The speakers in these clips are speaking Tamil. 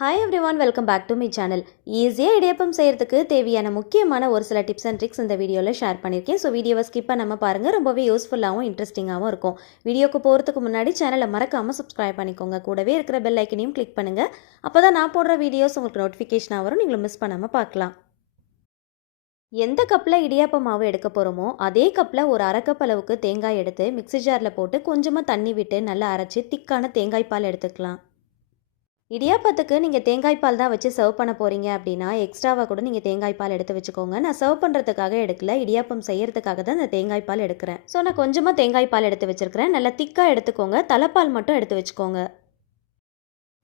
Hi everyone, welcome back to my channel. ஈஸியாக இடியப்பம் செய்கிறதுக்கு தேவையான முக்கியமான ஒரு சில டிப்ஸ் அண்ட் ட்ரிக்ஸ் இந்த வீடியோவில் ஷேர் பண்ணியிருக்கேன். ஸோ வீடியோவை ஸ்கிப் பண்ணாமல் பாருங்கள், ரொம்பவே யூஸ்ஃபுல்லாகவும் இன்ட்ரெஸ்டிங்காகவும் இருக்கும். வீடியோக்கு போகிறதுக்கு முன்னாடி சேனலை மறக்காமல் சப்ஸ்கிரைப் பண்ணிக்கோங்க. கூடவே இருக்கிற பெல் ஐக்கனையும் கிளிக் பண்ணுங்கள். அப்போ தான் நான் போடுற வீடியோஸ் உங்களுக்கு நோட்டிஃபிகேஷனாக வரும், நீங்களும் மிஸ் பண்ணாமல் பார்க்கலாம். எந்த கப்பில் இடியாப்ப மாவு எடுக்க போகிறோமோ அதே கப்பில் ஒரு அரை கப் அளவுக்கு தேங்காய் எடுத்து மிக்ஸி ஜாரில் போட்டு கொஞ்சமாக தண்ணி விட்டு நல்லா அரைச்சி திக்கான தேங்காய் பால் எடுத்துக்கலாம். இடியாப்பத்துக்கு நீங்கள் தேங்காய் பால் தான் வச்சு சர்வ் பண்ண போகிறீங்க அப்படின்னா எக்ஸ்ட்ராவாக கூட நீங்கள் தேங்காய் பால் எடுத்து வச்சுக்கோங்க. நான் சர்வ் பண்ணுறதுக்காக எடுக்கல, இடியாப்பம் செய்யறதுக்காக தான் இந்த தேங்காய் பால் எடுக்கிறேன். ஸோ நான் கொஞ்சமாக தேங்காய் பால் எடுத்து வச்சுருக்கிறேன். நல்லா திக்காக எடுத்துக்கோங்க. தலைப்பால் மட்டும் எடுத்து வச்சுக்கோங்க.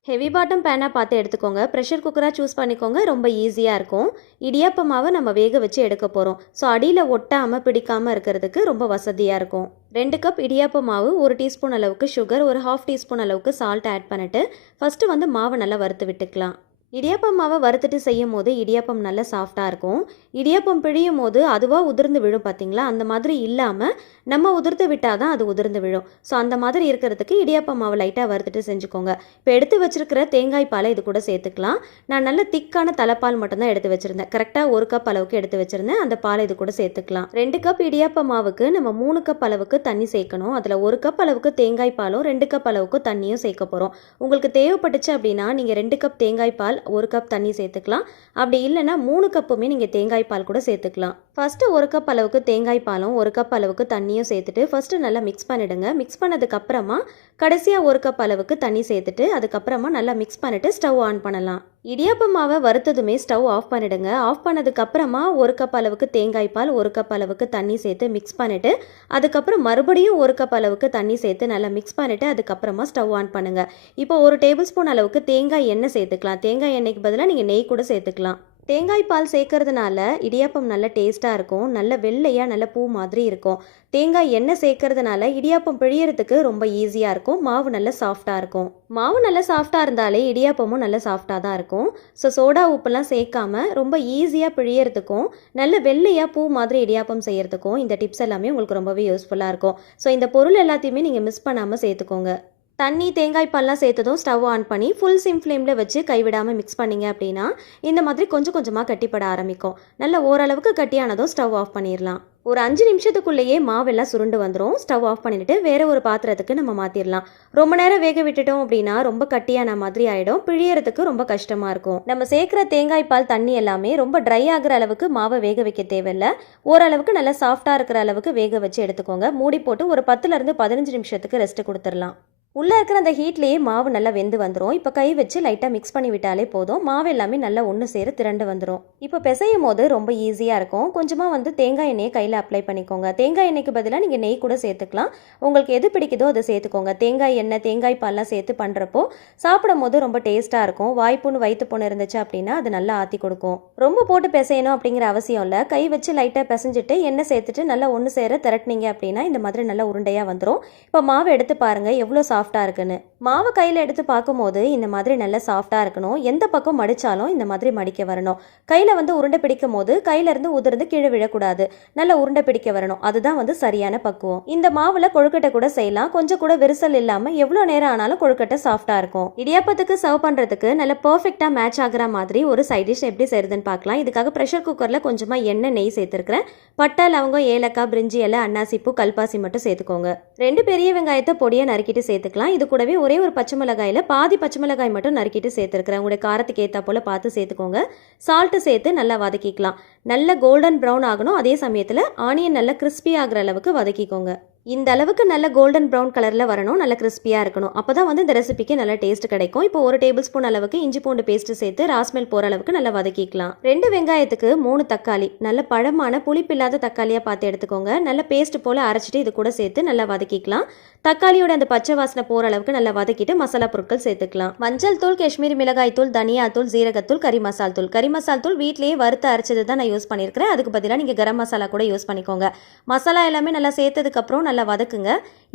ஹெவி பாட்டம் பேனாக பார்த்து எடுத்துக்கோங்க. ப்ரெஷர் குக்கராக சூஸ் பண்ணிக்கோங்க, ரொம்ப ஈஸியாக இருக்கும். இடியாப்ப மாவை நம்ம வேக வச்சு எடுக்க போகிறோம். ஸோ அடியில் ஒட்டாமல் பிடிக்காமல் இருக்கிறதுக்கு ரொம்ப வசதியாக இருக்கும். 2 கப் இடியாப்ப மாவு, 1 டீஸ்பூன் அளவுக்கு சுகர், ஒரு 1/2 டீஸ்பூன் அளவுக்கு சால்ட் ஆட் பண்ணிவிட்டு ஃபஸ்ட்டு மாவை நல்லா வறுத்து விட்டுக்கலாம். இடியாப்பம் மாவை வறுத்துட்டு செய்யும் போது இடியாப்பம் நல்லா சாஃப்டாக இருக்கும். இடியாப்பம் பிழியும் போது அதுவாக உதிர்ந்து விழும் பார்த்தீங்களா, அந்த மாதிரி இல்லாமல் நம்ம உதிர்த்து விட்டால் தான் அது உதிர்ந்து விழும். ஸோ அந்த மாதிரி இருக்கிறதுக்கு இடியாப்பம் மாவை லைட்டாக வறுத்துட்டு செஞ்சுக்கோங்க. இப்போ எடுத்து வச்சிருக்கிற தேங்காய் பாலை இது கூட சேர்த்துக்கலாம். நான் நல்ல திக்கான தலைப்பால் மட்டும்தான் எடுத்து வச்சுருந்தேன். கரெக்டாக 1 கப் அளவுக்கு எடுத்து வச்சுருந்தேன். அந்த பாலை இது கூட சேர்த்துக்கலாம். 2 கப் இடியாப்ப மாவுக்கு நம்ம 3 கப் அளவுக்கு தண்ணி சேர்க்கணும். அதில் 1 கப் அளவுக்கு தேங்காய் பாலும் 2 கப் அளவுக்கு தண்ணியும் சேர்க்க போகிறோம். உங்களுக்கு தேவைப்பட்டுச்சு அப்படின்னா நீங்கள் 2 கப் தேங்காய் பால் 1 கப் தண்ணி சேர்த்துக்கலாம். அப்படி இல்லைன்னா 3 கப்புமே நீங்கள் தேங்காய் பால் கூட சேர்த்துக்கலாம். ஃபஸ்ட்டு 1 கப் அளவுக்கு தேங்காய் பாலும் 1 கப் அளவுக்கு தண்ணியும் சேர்த்துட்டு ஃபஸ்ட்டு நல்லா மிக்ஸ் பண்ணிவிடுங்க. மிக்ஸ் பண்ணதுக்கப்புறமா கடைசியாக 1 கப் அளவுக்கு தண்ணி சேர்த்துட்டு அதுக்கப்புறமா நல்லா மிக்ஸ் பண்ணிவிட்டு ஸ்டவ் ஆன் பண்ணலாம். இடியாப்ப மாவை வறுத்ததுமே ஸ்டவ் ஆஃப் பண்ணிடுங்க. ஆஃப் பண்ணதுக்கப்புறமா 1 கப் அளவுக்கு தேங்காய் பால் 1 கப் அளவுக்கு தண்ணி சேர்த்து மிக்ஸ் பண்ணிவிட்டு அதுக்கப்புறம் மறுபடியும் 1 கப் அளவுக்கு தண்ணி சேர்த்து நல்லா மிக்ஸ் பண்ணிவிட்டு அதுக்கப்புறமா ஸ்டவ் ஆன் பண்ணுங்கள். இப்போ 1 டேபிள் ஸ்பூன் அளவுக்கு தேங்காய் எண்ணெய் சேர்த்துக்கலாம். தேங்காய் எண்ணெய்க்கு பதிலாக நீங்கள் நெய் கூட சேர்த்துக்கலாம். தேங்காய் பால் சேர்க்கறதுனால இடியாப்பம் நல்ல டேஸ்ட்டாக இருக்கும். நல்ல வெள்ளையாக நல்ல பூ மாதிரி இருக்கும். தேங்காய் எண்ணெய் சேர்க்கறதுனால இடியாப்பம் பிழியறதுக்கு ரொம்ப ஈஸியாக இருக்கும். மாவு நல்ல சாஃப்டாக இருக்கும். மாவு நல்ல சாஃப்டாக இருந்தாலே இடியாப்பமும் நல்ல சாஃப்டாக தான் இருக்கும். ஸோ சோடா உப்புலாம் சேர்க்காம ரொம்ப ஈஸியாக பிழியறதுக்கும் நல்ல வெள்ளையாக பூ மாதிரி இடியாப்பம் செய்யறதுக்கும் இந்த டிப்ஸ் எல்லாமே உங்களுக்கு ரொம்பவே யூஸ்ஃபுல்லாக இருக்கும். ஸோ இந்த பொருள் எல்லாத்தையுமே நீங்கள் மிஸ் பண்ணாமல் சேர்த்துக்கோங்க. தண்ணி தேங்காய் பால்லாம் சேர்த்ததும் ஸ்டவ் ஆன் பண்ணி ஃபுல் சிம் ஃப்ளேமில் வச்சு கைவிடாமல் மிக்ஸ் பண்ணிங்க அப்படின்னா இந்த மாதிரி கொஞ்சம் கொஞ்சமாக கட்டிப்பட ஆரம்பிக்கும். நல்ல ஓரளவுக்கு கட்டியானதும் ஸ்டவ் ஆஃப் பண்ணிடலாம். ஒரு 5 நிமிஷத்துக்குள்ளேயே மாவெல்லாம் சுருண்டு வந்துடும். ஸ்டவ் ஆஃப் பண்ணிவிட்டு வேறு ஒரு பாத்திரத்துக்கு நம்ம மாற்றிடலாம். ரொம்ப நேரம் வேக விட்டுட்டோம் அப்படின்னா ரொம்ப கட்டியான மாதிரி ஆகிடும். பிழியறதுக்கு ரொம்ப கஷ்டமாக இருக்கும். நம்ம சேர்க்குற தேங்காய் பால் தண்ணி எல்லாமே ரொம்ப ட்ரை ஆகிற அளவுக்கு மாவை வேக வைக்க தேவையில்லை. ஓரளவுக்கு நல்லா சாஃப்டாக இருக்கிற அளவுக்கு வேக வச்சு எடுத்துக்கோங்க. மூடி போட்டு ஒரு 10லேருந்து 15 நிமிஷத்துக்கு ரெஸ்ட் கொடுத்துடலாம். உள்ளே இருக்கிற அந்த ஹீட்லேயே மாவு நல்லா வெந்து வந்துடும். இப்போ கை வச்சு லைட்டாக மிக்ஸ் பண்ணி விட்டாலே போதும். மாவு எல்லாமே நல்லா ஒன்று சேர திரண்டு வந்துடும். இப்போ பிசையும் போது ரொம்ப ஈஸியாக இருக்கும். கொஞ்சமாக தேங்காய் எண்ணெயை கையில் அப்ளை பண்ணிக்கோங்க. தேங்காய் எண்ணெய்க்கு பதிலாக நீங்கள் நெய் கூட சேர்த்துக்கலாம். உங்களுக்கு எது பிடிக்குதோ அதை சேர்த்துக்கோங்க. தேங்காய் எண்ணெய் தேங்காய் பால்லாம் சேர்த்து பண்ணுறப்போ சாப்பிடும் போது ரொம்ப டேஸ்ட்டாக இருக்கும். வாய்ப்புண்ணு வயிற்று புண்ணு இருந்துச்சு அப்படின்னா அது நல்லா ஆற்றி கொடுக்கும். ரொம்ப போட்டு பிசையணும் அப்படிங்கிற அவசியம் இல்லை. கை வச்சு லைட்டாக பிசைஞ்சிட்டு எண்ணெய் சேர்த்துட்டு நல்லா ஒன்று சேர திரட்டினீங்க அப்படின்னா இந்த மாதிரி நல்லா உருண்டையாக வந்துடும். இப்போ மாவு எடுத்து பாருங்கள் எவ்வளோ சாஃப்டாக இருக்குன்னு. மாவு கையில் எடுத்து பார்க்கும்போது இந்த மாதிரி நல்லா சாஃப்டாக இருக்கணும். எந்த பக்கம் மடித்தாலும் இந்த மாதிரி மடிக்க வரணும். கையில் உருண்டை பிடிக்கும் போது கையிலேருந்து உதிர்ந்து கீழே விழக்கூடாது. நல்லா உருண்டை பிடிக்க வரணும். அதுதான் சரியான பக்குவம். இந்த மாவில் கொழுக்கட்டை கூட செய்யலாம். கொஞ்சம் கூட விரிசல் இல்லாமல் எவ்வளோ நேரம் ஆனாலும் கொழுக்கட்டை சாஃப்டாக இருக்கும். இடியாப்பத்துக்கு சர்வ் பண்ணுறதுக்கு நல்ல பர்ஃபெக்டாக மேட்ச் ஆகிற மாதிரி ஒரு சைட் டிஷ் எப்படி செய்யுதுன்னு பார்க்கலாம். இதுக்காக ப்ரெஷர் குக்கரில் கொஞ்சமாக எண்ணெய் நெய் சேர்த்துருக்கிறேன். பட்டை லவங்கம் ஏலக்காய் பிரிஞ்சி இலை அன்னாசிப்பூ கல்பாசி மட்டும் சேர்த்துக்கோங்க. 2 பெரிய வெங்காயத்தை பொடியை நறுக்கிட்டு சேர்த்துக்கலாம். இது கூடவே ஒரே ஒரு பச்சை மிளகாயில் பாதி பச்சை மிளகாய் மட்டும் நறுக்கிட்டு சேர்த்துருக்கிறேன். உங்களுடைய காரத்துக்கு ஏற்றா போல் பார்த்து சேர்த்துக்கோங்க. சால்ட்டு சேர்த்து நல்லா வதக்கிக்கலாம். நல்ல கோல்டன் ப்ரௌன் ஆகணும். அதே சமயத்தில் ஆனியன் நல்லா கிறிஸ்பி ஆகிற அளவுக்கு வதக்கிக்கோங்க. இந்த அளவுக்கு நல்ல கோல்டன் ப்ரௌன் கலரில் வரணும். நல்ல கிறிஸ்பியாக இருக்கணும். அப்போ தான் இந்த ரெசிபிக்கு நல்ல டேஸ்ட் கிடைக்கும். இப்போ 1 டேபிள் ஸ்பூன் அளவுக்கு இஞ்சி பூண்டு பேஸ்ட்டு சேர்த்து ராஸ்மெல் போகிற அளவுக்கு நல்லா வதக்கிக்கலாம். 2 வெங்காயத்துக்கு 3 தக்காளி, நல்ல பழமான புளிப்பில்லாத தக்காளியாக பார்த்து எடுத்துக்கோங்க. நல்ல பேஸ்ட் போல் அரைச்சிட்டு இது கூட சேர்த்து நல்லா வதக்கிக்கலாம். தக்காளியோட அந்த பச்சை வாசனை போகிற அளவுக்கு நல்லா வதக்கிட்டு மசாலா பொருட்கள் சேர்த்துக்கலாம். மஞ்சள் தூள், காஷ்மீரி மிளகாய் தூள், தனியா தூள், ஜீரகத்தூள், கறி மசால் தூள். கறி மசால் தூள் வீட்லேயே வறுத்து அரைச்சது தான் நான் யூஸ் பண்ணியிருக்கிறேன். அதுக்கு பதிலாக நீங்கள் கரம் மசாலா கூட யூஸ் பண்ணிக்கோங்க. மசாலா எல்லாமே நல்லா சேர்த்ததுக்கப்புறம் நல்லா வதக்குங்க.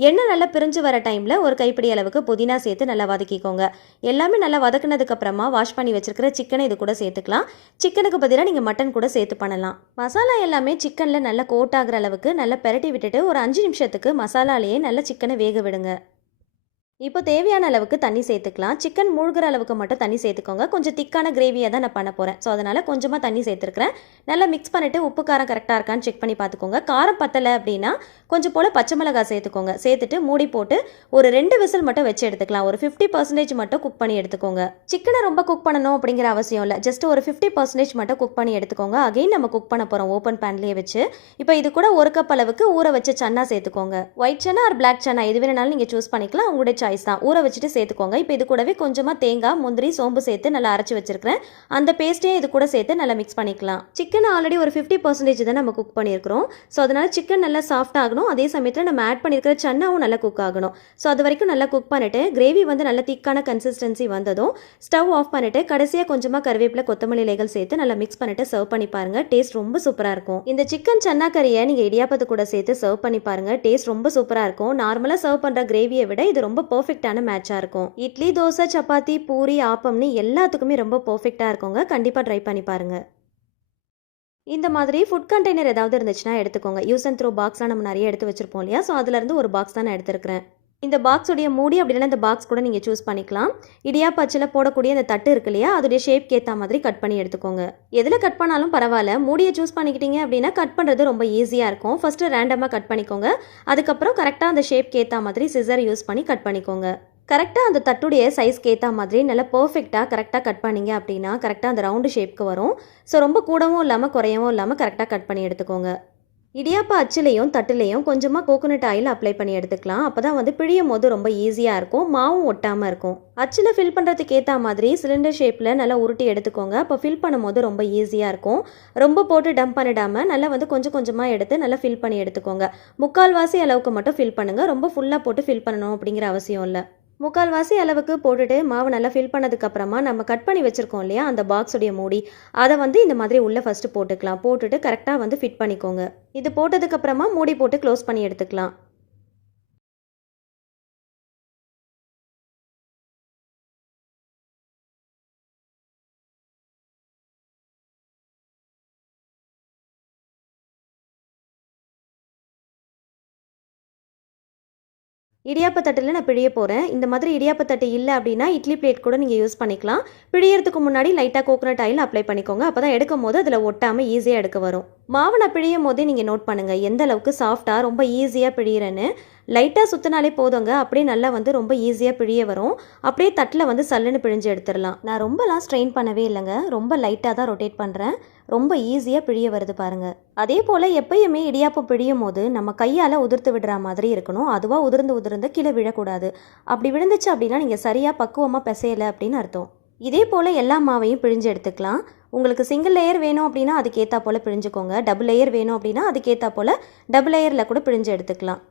எண்ணெய் நல்லா பிரிஞ்சு வர டைமில் ஒரு கைப்பிடி அளவுக்கு புதினா சேர்த்து நல்லா வதக்கிக்கோங்க. எல்லாமே நல்லா வதக்குனதுக்கப்புறமா வாஷ் பண்ணி வச்சிருக்கிற சிக்கனை இது கூட சேர்த்துக்கலாம். சிக்கனுக்கு பதிலாக நீங்கள் மட்டன் கூட சேர்த்து பண்ணலாம். மசாலா எல்லாமே சிக்கனில் நல்லா கோட் ஆகிற அளவுக்கு நல்லா பெரட்டி விட்டுட்டு ஒரு 5 நிமிஷத்துக்கு மசாலாலேயே நல்லா சிக்கனை வேக விடுங்க. இப்போ தேவையான அளவுக்கு தண்ணி சேர்த்துக்கலாம். சிக்கன் மூழ்கிற அளவுக்கு மட்டும் தண்ணி சேர்த்துக்கோங்க. கொஞ்சம் திக்கான கிரேவியா தான் நான் பண்ண போறேன். ஸோ அதனால கொஞ்சமா தண்ணி சேர்த்துருக்கிறேன். நல்லா மிக்ஸ் பண்ணிட்டு உப்பு காரம் கரெக்ட்டா இருக்கான்னு செக் பண்ணி பார்த்துக்கோங்க. காரம் பத்தல அப்படின்னா கொஞ்சம் போல பச்சை மிளகாய் சேர்த்துக்கோங்க. சேர்த்துட்டு மூடி போட்டு ஒரு 2 விசில் மட்டும் வச்சு எடுத்துக்கலாம். ஒரு 50% மட்டும் குக் பண்ணி எடுத்துக்கோங்க. சிக்கனை ரொம்ப குக் பண்ணணும் அப்படிங்கிற அவசியம் இல்லை. ஜஸ்ட் ஒரு 50% மட்டும் குக் பண்ணி எடுத்துக்கோங்க. அகைன் நம்ம குக் பண்ண போறோம் ஓப்பன் பேன்லயே வச்சு. இப்போ இது கூட 1 கப் அளவுக்கு ஊற வச்ச சன்னா சேர்த்துக்கோங்க. White chana or black chana எது வேணாலும் நீங்க சூஸ் பண்ணிக்கலாம். உங்களுடைய சாய்ஸ் தான். ஊற வச்சுட்டு சேர்த்துக்கோங்க. இப்போ இது கூடவே கொஞ்சமா தேங்காய், முந்திரி, சோம்பு சேர்த்து நல்லா அரைச்சு வச்சிருக்கிறேன். அந்த பேஸ்ட்டையும் இது கூட சேர்த்து நல்லா மிக்ஸ் பண்ணிக்கலாம். சிக்கன் ஆல்ரெடி ஒரு 50% தான் நம்ம குக் பண்ணியிருக்கிறோம். ஸோ அதனால சிக்கன் நல்லா சாஃப்ட் ஆகணும். அதே சமயத்தில் நம்ம ஆட் பண்ணியிருக்கிற சன்னாவும் நல்லா குக் ஆகணும். ஸோ அது வரைக்கும் நல்லா குக் பண்ணிட்டு கிரேவி வந்து நல்ல திக்கான கன்சிஸ்டன்சி வந்ததும் ஸ்டவ் ஆஃப் பண்ணிட்டு கடைசியாக கொஞ்சமாக கருவேப்பிலை, கொத்தமல்லி இலைகள் சேர்த்து நல்லா மிக்ஸ் பண்ணிட்டு சர்வ் பண்ணி பாருங்க. டேஸ்ட் ரொம்ப சூப்பராக இருக்கும். இந்த சிக்கன் சன்னா கறியை நீங்கள் இடியாப்பத்து கூட சேர்த்து சர்வ் பண்ணி பாருங்க. டேஸ்ட் ரொம்ப சூப்பராக இருக்கும். நார்மலாக சர்வ் பண்ணுற கிரேவியை விட இது ரொம்ப பர்ஃபெக்டான மேட்சாக இருக்கும். இட்லி, தோசை, சப்பாத்தி, பூரி, ஆப்பம்னு எல்லாத்துக்குமே ரொம்ப பர்ஃபெக்டாக இருக்குங்க. கண்டிப்பாக ட்ரை பண்ணி பாருங்க. இந்த மாதிரி ஃபுட் கண்டெய்னர் ஏதாவது இருந்துச்சுன்னா எடுத்துக்கோங்க. யூஸ் அண்ட் த்ரோ பாக்ஸ்லாம் நம்ம நிறைய எடுத்து வச்சிருப்போம் இல்லையா? ஸோ அதுலேருந்து ஒரு பாக்ஸ் தான் நான் எடுத்துருக்கிறேன். இந்த பாக்ஸுடைய மூடி அப்படி இல்லைன்னா இந்த பாக்ஸ் கூட நீங்கள் சூஸ் பண்ணிக்கலாம். இடியாப்ப அச்சில் போடக்கூடிய இந்த தட்டு இருக்கு இல்லையா? அதோடைய ஷேப்க்கு ஏற்ற மாதிரி கட் பண்ணி எடுத்துக்கோங்க. எதில் கட் பண்ணாலும் பரவாயில்ல. மூடியை சூஸ் பண்ணிக்கிட்டீங்க அப்படின்னா கட் பண்ணுறது ரொம்ப ஈஸியாக இருக்கும். ஃபஸ்ட்டு ரேண்டமாக கட் பண்ணிக்கோங்க. அதுக்கப்புறம் கரெக்டாக அந்த ஷேப்க்கு ஏற்ற மாதிரி சிசர் யூஸ் பண்ணி கட் பண்ணிக்கோங்க. கரெக்டாக அந்த தட்டுடைய சைஸ்க்கு ஏற்ற மாதிரி நல்லா பர்ஃபெக்டாக கரெக்டாக கட் பண்ணிங்க அப்படின்னா கரெக்டாக அந்த ரவுண்டு ஷேப்க்கு வரும். ஸோ ரொம்ப கூடவும் இல்லாமல் குறையவும் இல்லாமல் கரெக்டாக கட் பண்ணி எடுத்துக்கோங்க. இடியாப்ப அச்சுலையும் தட்டுலையும் கொஞ்சமாக கோகோனட் ஆயில் அப்ளை பண்ணி எடுத்துக்கலாம். அப்போ தான் வந்து பிழியும் போது ரொம்ப ஈஸியாக இருக்கும். மாவும் ஒட்டாமல் இருக்கும். அச்சில் ஃபில் பண்ணுறதுக்கு ஏற்ற மாதிரி சிலிண்டர் ஷேப்பில் நல்லா உருட்டி எடுத்துக்கோங்க. அப்போ ஃபில் பண்ணும்போது ரொம்ப ஈஸியாக இருக்கும். ரொம்ப போட்டு டம்ப் பண்ணிடாமல் நல்லா வந்து கொஞ்சம் கொஞ்சமாக எடுத்து நல்லா ஃபில் பண்ணி எடுத்துக்கோங்க. முக்கால்வாசி அளவுக்கு மட்டும் ஃபில் பண்ணுங்கள். ரொம்ப ஃபுல்லாக போட்டு ஃபில் பண்ணணும் அப்படிங்கிற அவசியம் இல்லை. முக்கால்வாசி அளவுக்கு போட்டுட்டு மாவு நல்லா ஃபில் பண்ணதுக்கப்புறமா நம்ம கட் பண்ணி வச்சுருக்கோம் இல்லையா அந்த பாக்ஸுடைய மூடி, அதை வந்து இந்த மாதிரி உள்ளே ஃபஸ்ட்டு போட்டுக்கலாம். போட்டுட்டு கரெக்டாக வந்து ஃபிட் பண்ணிக்கோங்க. இது போட்டதுக்கப்புறமா மூடி போட்டு க்ளோஸ் பண்ணி எடுத்துக்கலாம். இடியாப்ப தட்டில் நான் பிழிய போகிறேன். இந்த மாதிரி இடியாப்ப தட்டு இல்லை அப்படின்னா இட்லி பிளேட் கூட நீங்கள் யூஸ் பண்ணிக்கலாம். பிழியறதுக்கு முன்னாடி லைட்டாக கோகோனட் ஆயில் அப்ளை பண்ணிக்கோங்க. அப்போ தான் எடுக்கும் போது அதில் ஒட்டாமல் ஈஸியாக எடுக்க வரும். மாவு நான் பிழியும் போதே நீங்கள் நோட் பண்ணுங்கள் எந்த அளவுக்கு சாஃப்டாக ரொம்ப ஈஸியாக பிழியிறேன்னு. லைட்டாக சுற்றினாலே போதுங்க. அப்படியே நல்லா வந்து ரொம்ப ஈஸியாக பிழிய வரும். அப்படியே தட்டில் வந்து சல்லுன்னு பிழிஞ்சு எடுத்துடலாம். நான் ரொம்பலாம் ஸ்ட்ரெயின் பண்ணவே இல்லைங்க. ரொம்ப லைட்டாக தான் ரொட்டேட் பண்ணுறேன். ரொம்ப ஈஸியாக பிழிய வருது பாருங்கள். அதே போல் எப்பயுமே இடியாப்பம் பிழியும் போது நம்ம கையால் உதிர்த்து விடுற மாதிரி இருக்கணும். அதுவாக உதிர்ந்து கீழே விழக்கூடாது. அப்படி விழுந்துச்சு அப்படின்னா நீங்கள் சரியாக பக்குவமாக பிசையலை அப்படின்னு அர்த்தம். இதே போல் எல்லா மாவையும் பிழிஞ்சு எடுத்துக்கலாம். உங்களுக்கு சிங்கிள் லேயர் வேணும் அப்படின்னா அதுக்கேற்றா போல் பிழிஞ்சுக்கோங்க. டபுள் லேயர் வேணும் அப்படின்னா அதுக்கேற்றா போல் டபுள் லேயரில் கூட பிழிஞ்சு எடுத்துக்கலாம்.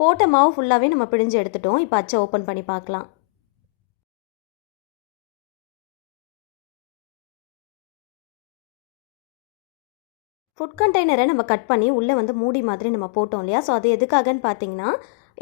போட்ட மாவு ஃபுல்லாகவே நம்ம பிழிஞ்சு எடுத்துட்டோம். இப்போ அச்சை ஓப்பன் பண்ணி பார்க்கலாம். ஃபுட் கண்டெய்னரை நம்ம கட் பண்ணி உள்ளே வந்து மூடி மாதிரி நம்ம போட்டோம் இல்லையா? ஸோ அது எதுக்காகன்னு பார்த்தீங்கன்னா,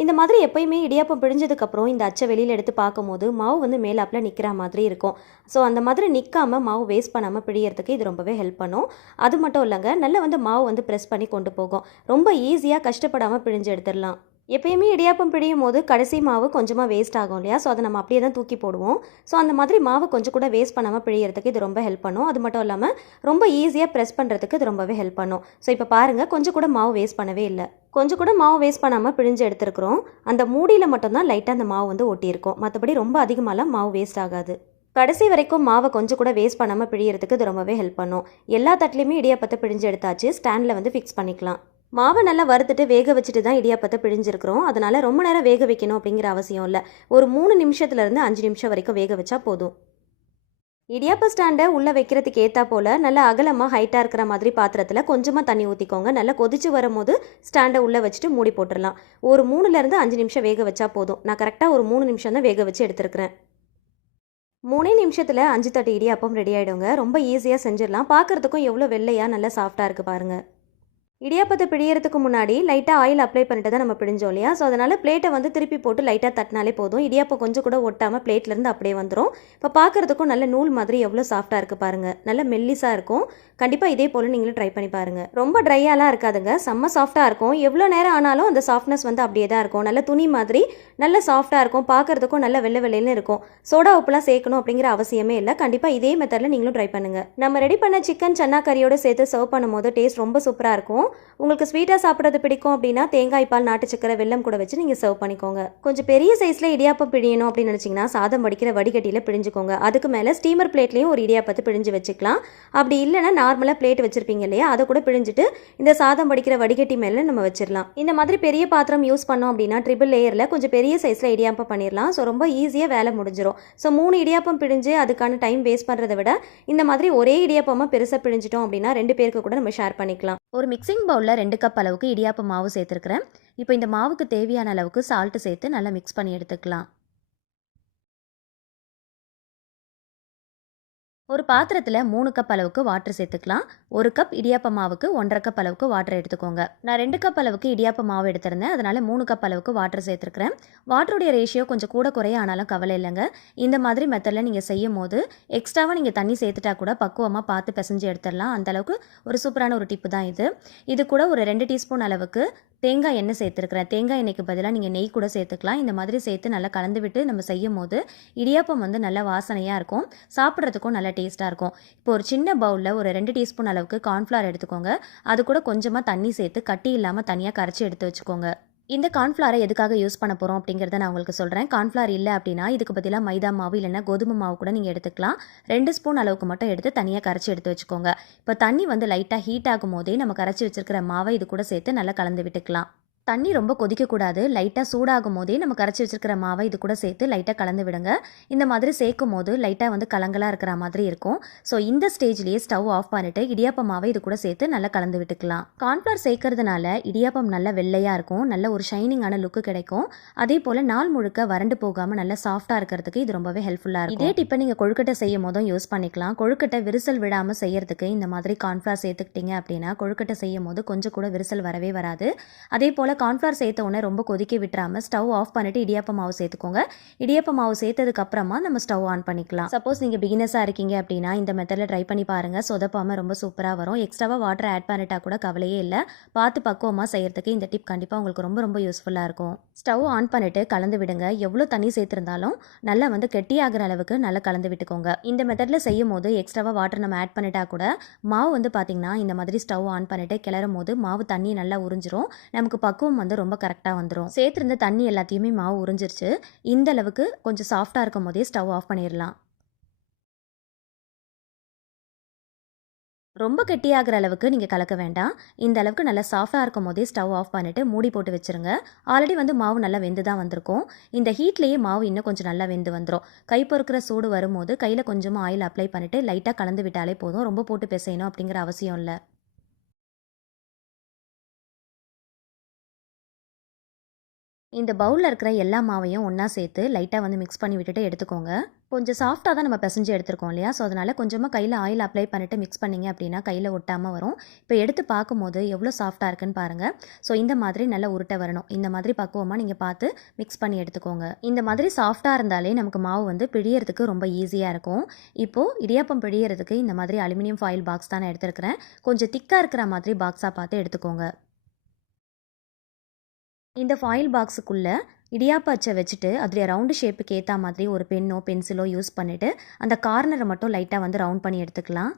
இந்த மாதிரி எப்பயுமே இடியாப்பம் பிழிஞ்சதுக்கப்புறம் இந்த அச்சை வெளியில் எடுத்து பார்க்கும்போது மாவு வந்து மேலாப்பில் நிற்கிற மாதிரி இருக்கும். ஸோ அந்த மாதிரி நிற்காமல் மாவு வேஸ்ட் பண்ணாமல் பிழியறதுக்கு இது ரொம்பவே ஹெல்ப் பண்ணும். அது மட்டும் இல்லைங்க, நல்லா வந்து மாவு வந்து ப்ரெஸ் பண்ணி கொண்டு போகும். ரொம்ப ஈஸியாக கஷ்டப்படாமல் பிழிஞ்சு எடுத்துடலாம். எப்பயுமே இடியாப்பம் பிழியும் போது கடைசி மாவு கொஞ்சமாக வேஸ்ட் ஆகும் இல்லையா? ஸோ அதை நம்ம அப்படியே தான் தூக்கி போடுவோம். ஸோ அந்த மாதிரி மாவு கொஞ்சம் கூட வேஸ்ட் பண்ணாமல் பிழியறதுக்கு இது ரொம்ப ஹெல்ப் பண்ணும். அது மட்டும் இல்லாமல் ரொம்ப ஈஸியாக ப்ரெஸ் பண்ணுறதுக்கு இது ரொம்பவே ஹெல்ப் பண்ணும். ஸோ இப்போ பாருங்கள், கொஞ்சம் கூட மாவு வேஸ்ட் பண்ணவே இல்லை. கொஞ்சம் கூட மாவு வேஸ்ட் பண்ணாமல் பிழிஞ்சு எடுத்துருக்குறோம். அந்த மூடியில் மட்டும்தான் லைட்டாக அந்த மாவு வந்து ஒட்டியிருக்கும். மற்றபடி ரொம்ப அதிகமாகலாம் மாவு வேஸ்ட் ஆகாது. கடைசி வரைக்கும் மாவை கொஞ்சம் கூட வேஸ்ட் பண்ணாமல் பிழியறதுக்கு இது ரொம்பவே ஹெல்ப் பண்ணும். எல்லா தட்டிலையுமே இடியாப்பத்தை பிழிஞ்சு எடுத்தாச்சு. ஸ்டாண்டில் வந்து ஃபிக்ஸ் பண்ணிக்கலாம். மாவை நல்லா வறுத்துட்டு வேக வச்சுட்டு தான் இடியாப்பத்தை பிழிஞ்சிருக்கிறோம். அதனால் ரொம்ப நேரம் வேக வைக்கணும் அப்படிங்கிற அவசியம் இல்லை. ஒரு 3 நிமிஷத்துலேருந்து 5 நிமிஷம் வரைக்கும் வேக வச்சா போதும். இடியாப்ப ஸ்டாண்டை உள்ளே வைக்கிறதுக்கு ஏற்றா போல் நல்லா அகலமாக ஹைட்டாக இருக்கிற மாதிரி பாத்திரத்தில் கொஞ்சமாக தண்ணி ஊற்றிக்கோங்க. நல்லா கொதிச்சு வரும்போது ஸ்டாண்டை உள்ளே வச்சுட்டு மூடி போட்டுடலாம். ஒரு 3லேருந்து 5 நிமிஷம் வேக வச்சா போதும். நான் கரெக்டாக ஒரு 3 நிமிஷம் தான் வேக வச்சு எடுத்துருக்கிறேன். 3 நிமிஷத்தில் 5 தட்டு இடியாப்பம் ரெடி ஆகிடுங்க. ரொம்ப ஈஸியாக செஞ்சிடலாம். பார்க்குறதுக்கும் எவ்வளோ வெள்ளையாக நல்லா சாஃப்டாக இருக்குது பாருங்கள். இடியாப்பத்தை பிழியறதுக்கு முன்னாடி லைட்டாக ஆயில் அப்ளை பண்ணிட்டு தான் நம்ம பிழிஞ்சோம் இல்லையா? ஸோ அதனால் பிளேட்டை வந்து திருப்பி போட்டு லைட்டாக தட்டினாலே போதும். இடியாப்பம் கொஞ்சம் கூட ஒட்டாமல் பிளேட்லேருந்து அப்படியே வந்துடும். இப்போ பார்க்குறதுக்கும் நல்ல நூல் மாதிரி எவ்வளோ சாஃப்டாக இருக்குது பாருங்கள். நல்ல மெல்லிஸாக இருக்கும். கண்டிப்பாக இதே போல் நீங்களும் ட்ரை பண்ணி பாருங்கள். ரொம்ப ட்ரையாலாம் இருக்காதுங்க, செம்ம சாஃப்டாக இருக்கும். எவ்வளோ நேரம் ஆனாலும் அந்த சாஃப்ட்னஸ் வந்து அப்படியே தான் இருக்கும். நல்ல துணி மாதிரி நல்ல சாஃப்டாக இருக்கும். பார்க்குறதுக்கும் நல்ல வெள்ளை வெள்ளைன்னு இருக்கும். சோடா உப்புலாம் சேர்க்கணும் அப்படிங்கிற அவசியமே இல்லை. கண்டிப்பாக இதே மெத்தடில் நீங்களும் ட்ரை பண்ணுங்கள். நம்ம ரெடி பண்ண சிக்கன் சன்னா கறியோடு சேர்த்து சர்வ் பண்ணும்போது டேஸ்ட் ரொம்ப சூப்பராக இருக்கும். உங்களுக்கு ஸ்வீட்டாக சாப்பிட்றது பிடிக்கும் அப்படின்னா தேங்காய் பால், நாட்டு சக்கரை, வெல்லம் கூட வச்சு நீங்கள் சர்வ் பண்ணிக்கோங்க. கொஞ்சம் பெரிய சைஸில் இடியாப்பம் பிழியணும் அப்படின்னு நினச்சிங்கன்னா சாதம் வடிக்கிற வடிகட்டியில் பிழிஞ்சுக்கோங்க. அதுக்கு மேலே ஸ்டீமர் பிளேட்லேயும் ஒரு இடியாப்பத்தை பிழிஞ்சு வச்சுக்கலாம். அப்படி இல்லைன்னா நார்மலாக பிளேட் வச்சுருப்பீங்க இல்லையா, அதை கூட பிழிஞ்சிட்டு இந்த சாதம் வடிக்கிற வடிகட்டி மேலே நம்ம வச்சிடலாம். இந்த மாதிரி பெரிய பாத்திரம் யூஸ் பண்ணோம் அப்படின்னா ட்ரிபிள் லேயரில் கொஞ்சம் பெரிய சைஸில் இடியாப்பம் பண்ணிடலாம். ஸோ ரொம்ப ஈஸியாக வேலை முடிஞ்சிடும். ஸோ 3 இடியாப்பம் பிழிஞ்சு அதுக்கான டைம் வேஸ்ட் பண்ணுறதை விட இந்த மாதிரி ஒரே இடியாப்பமாக பெருசாக பிழிஞ்சிட்டோம் அப்படின்னா 2 பேருக்கு கூட நம்ம ஷேர் பண்ணிக்கலாம். ஒரு மிக்சிங் பவுலில் 2 கப் அளவுக்கு இடியாப்ப மாவு சேர்த்துருக்கிறேன். இப்போ இந்த மாவுக்கு தேவையான அளவுக்கு சால்ட்டு சேர்த்து நல்லா மிக்ஸ் பண்ணி எடுத்துக்கலாம். ஒரு பாத்திரத்தில் 3 கப் அளவுக்கு வாட்டர் சேர்த்துக்கலாம். 1 கப் இடியாப்ப மாவுக்கு 1.5 கப் அளவுக்கு வாட்டர் எடுத்துக்கோங்க. நான் 2 கப் அளவுக்கு இடியாப்ப மாவு எடுத்திருந்தேன், அதனால் 3 கப் அளவுக்கு வாட்டர் சேர்த்துருக்கிறேன். வாட்டருடைய ரேஷியோ கொஞ்சம் கூட குறைய ஆனாலும் கவலை இல்லைங்க. இந்த மாதிரி மெத்தடில் நீங்கள் செய்யும் போது எக்ஸ்ட்ராவாக நீங்கள் தண்ணி சேர்த்துட்டா கூட பக்குவமாக பார்த்து பிசைஞ்சு எடுத்துடலாம். அந்தளவுக்கு ஒரு சூப்பரான ஒரு டிப்பு தான் இது. இது கூட ஒரு 2 டீஸ்பூன் அளவுக்கு தேங்காய் எண்ணெய் சேர்த்துருக்கிறேன். தேங்காய் எண்ணெய்க்கு பதிலாக நீங்கள் நெய் கூட சேர்த்துக்கலாம். இந்த மாதிரி சேர்த்து நல்லா கலந்து விட்டு நம்ம செய்யும் போது இடியாப்பம் வந்து நல்லா வாசனையாக இருக்கும், சாப்பிட்றதுக்கும் நல்லா டேஸ்ட்டாக இருக்கும். இப்போ ஒரு சின்ன பவுலில் ஒரு 2 டீஸ்பூன் அளவுக்கு கார்ன்ஃப்ளவர் எடுத்துக்கோங்க. அது கூட கொஞ்சமாக தண்ணி சேர்த்து கட்டி இல்லாமல் தனியாக கரைச்சி எடுத்து வச்சுக்கோங்க. இந்த கார்ன்ஃப்ளவரை எதுக்காக யூஸ் பண்ண போகிறோம் அப்படிங்கிறத நான் உங்களுக்கு சொல்கிறேன். கார்ன்ஃப்ளவர் இல்லை அப்படின்னா இதுக்கு பதிலாக மைதா மாவு இல்லைன்னா கோதுமை மாவு கூட நீங்கள் எடுத்துக்கலாம். 2 ஸ்பூன் அளவுக்கு மட்டும் எடுத்து தனியாக கரைச்சி எடுத்து வச்சுக்கோங்க. இப்போ தண்ணி வந்து லைட்டாக ஹீட் ஆகும் போதே நம்ம கரைச்சி வச்சிருக்கிற மாவை இது கூட சேர்த்து நல்லா கலந்து விட்டுக்கலாம். தண்ணி ரொம்ப கொதிக்கக்கூடாது. லைட்டாக சூடாகும் போதே நம்ம கரைச்சி வச்சிருக்கிற மாவை இது கூட சேர்த்து லைட்டாக கலந்து விடுங்க. இந்த மாதிரி சேர்க்கும் போது லைட்டாக வந்து கலங்கலாக இருக்கிற மாதிரி இருக்கும். ஸோ இந்த ஸ்டேஜ்லேயே ஸ்டவ் ஆஃப் பண்ணிட்டு இடியாப்ப மாவை இது கூட சேர்த்து நல்லா கலந்து விட்டுக்கலாம். கார்ன்ஃப்ளவர் சேர்க்கறதுனால இடியாப்பம் நல்லா வெள்ளையாக இருக்கும், நல்ல ஒரு ஷைனிங்கான லுக்கு கிடைக்கும். அதே போல் நாள் முழுக்க வறண்டு போகாமல் நல்லா சாஃப்டாக இருக்கிறதுக்கு இது ரொம்பவே ஹெல்ப்ஃபுல்லாக இருக்கும். இதே டிப்பை நீங்கள் கொழுக்கட்டை செய்யும் போதும் யூஸ் பண்ணிக்கலாம். கொழுக்கட்டை விரிசல் விடாமல் செய்யறதுக்கு இந்த மாதிரி கார்ன்ஃப்ளவர் சேர்த்துக்கிட்டீங்க அப்படின்னா கொழுக்கட்டை செய்யும் போது கொஞ்சம் கூட விரிசல் வரவே வராது. அதே போல் கார்ன்ஃப்ளவர் சேர்த்த உடனே ரொம்ப கொதிக்க விட்டுறாமல் ஸ்டவ் ஆஃப் பண்ணிவிட்டு இடியாப்ப மாவு சேர்த்துக்கோங்க. இடியாப்ப மாவு சேர்த்ததுக்கு அப்புறமா நம்ம ஸ்டவ் ஆன் பண்ணிக்கலாம். சப்போஸ் நீங்கள் பிகினஸாக இருக்கீங்க அப்படின்னா இந்த மெத்தடில் ட்ரை பண்ணி பாருங்கள். சொதப்பாமல் ரொம்ப சூப்பராக வரும். எக்ஸ்ட்ராவாக வாட்டர் ஆட் பண்ணிட்டா கூட கவலையே இல்லை. பார்த்து பக்குவமாக செய்யறதுக்கு இந்த டிப் கண்டிப்பாக உங்களுக்கு ரொம்ப ரொம்ப யூஸ்ஃபுல்லாக இருக்கும். ஸ்டவ் ஆன் பண்ணிவிட்டு கலந்து விடுங்க. எவ்வளோ தண்ணி சேர்த்துருந்தாலும் நல்லா வந்து கெட்டியாகிற அளவுக்கு நல்லா கலந்து விட்டுக்கோங்க. இந்த மெத்தடில் செய்யும் போது எக்ஸ்ட்ராவாக வாட்டர் நம்ம ஆட் பண்ணிட்டா கூட மாவு வந்து பார்த்திங்கன்னா இந்த மாதிரி ஸ்டவ் ஆன் பண்ணிவிட்டு கிளறும் போது மாவு தண்ணி நல்லா உறிஞ்சிரும். நமக்கு பக்குவம் வந்து ரொம்ப கரெக்டாக வந்துடும். சேர்த்துருந்த தண்ணி எல்லாத்தையுமே மாவு உறிஞ்சிருச்சு. இந்த அளவுக்கு கொஞ்சம் சாஃப்டாக இருக்கும் போதே ஸ்டவ் ஆஃப் பண்ணிடலாம். ரொம்ப கெட்டியாகிற அளவுக்கு நீங்கள் கலக்க வேண்டாம். இந்த அளவுக்கு நல்லா சாஃப்டாக இருக்கும் போதே ஸ்டவ் ஆஃப் பண்ணிவிட்டு மூடி போட்டு வச்சுருங்க. ஆல்ரெடி வந்து மாவு நல்லா வெந்து தான் வந்திருக்கும். இந்த ஹீட்லேயே மாவு இன்னும் கொஞ்சம் நல்லா வெந்து வந்துடும். கை பொறுக்கிற சூடு வரும்போது கையில் கொஞ்சமாக ஆயில் அப்ளை பண்ணிவிட்டு லைட்டாக கலந்து விட்டாலே போதும். ரொம்ப போட்டு பிசையணும் அப்படிங்கிற அவசியம் இல்லை. இந்த பவுலில் இருக்கிற எல்லா மாவையும் ஒன்றா சேர்த்து லைட்டாக வந்து மிக்ஸ் பண்ணி விட்டுட்டு எடுத்துக்கோங்க. கொஞ்சம் சாஃப்டாக தான் நம்ம பிசைஞ்சு எடுத்துருக்கோம் இல்லையா? ஸோ அதனால் கொஞ்சமாக கையில் ஆயில் அப்ளை பண்ணிவிட்டு மிக்ஸ் பண்ணிங்க அப்படின்னா கையில் ஒட்டாமல் வரும். இப்போ எடுத்து பார்க்கும்போது எவ்வளோ சாஃப்டாக இருக்குன்னு பாருங்கள். ஸோ இந்த மாதிரி நல்லா உருட்டை வரணும். இந்த மாதிரி பக்குவமாக நீங்கள் பார்த்து மிக்ஸ் பண்ணி எடுத்துக்கோங்க. இந்த மாதிரி சாஃப்டாக இருந்தாலே நமக்கு மாவு வந்து பிழியறதுக்கு ரொம்ப ஈஸியாக இருக்கும். இப்போது இடியாப்பம் பிழியறதுக்கு இந்த மாதிரி அலுமினியம் ஃபாயில் பாக்ஸ் தான் நான் எடுத்துருக்கிறேன். கொஞ்சம் திக்காக இருக்கிற மாதிரி பாக்ஸாக பார்த்து எடுத்துக்கோங்க. இந்த ஃபாயில் பாக்ஸுக்குள்ளே இடியாப்ப அச்சை வச்சுட்டு அதில் ரவுண்டு ஷேப்புக்கு ஏற்ற மாதிரி ஒரு பென்னோ பென்சிலோ யூஸ் பண்ணிவிட்டு அந்த கார்னரை மட்டும் லைட்டாக வந்து ரவுண்ட் பண்ணி எடுத்துக்கலாம்.